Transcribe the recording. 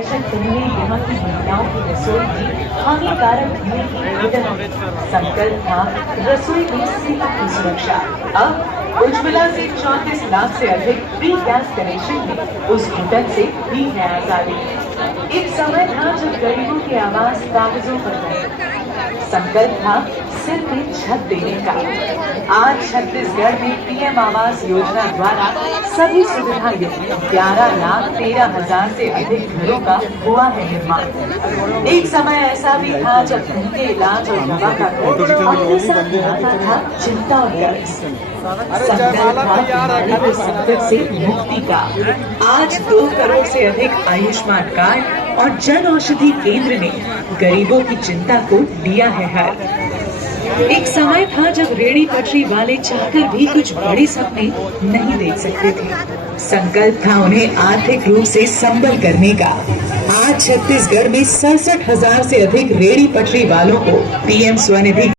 दशक पहले यहाँ की महिलाओं की रसोई में हानिकारक धुएं की ईंधन संकल्प था रसोई में सेहत की सुरक्षा। अब उज्ज्वला से 34 लाख से अधिक फ्री गैस कनेक्शन में उस घुटन से दी है आजादी। एक समय था जब गरीबों की आवाज कागजों पर रही, संकल्प था सिर पे छत देने का। आज छत्तीसगढ़ में पीएम आवास योजना द्वारा सभी सुविधा युक्त 11,13,000 से अधिक घरों का हुआ है निर्माण। एक समय ऐसा भी था जब महंगे इलाज और दवा का खर्च अपने साथ लाता था चिंता और कर्ज। संकल्प था बीमारी के संकट से मुक्ति का। आज 2 करोड़ से अधिक आयुष्मान कार्ड और जन औषधि केंद्र ने गरीबों की चिंता को लिया है हल। एक समय था जब रेहड़ी पटरी वाले चाहकर भी कुछ बड़े सपने नहीं देख सकते थे। संकल्प था उन्हें आर्थिक रूप से संबल करने का। आज छत्तीसगढ़ में 67,000 से अधिक रेहड़ी पटरी वालों को पीएम स्वनिधि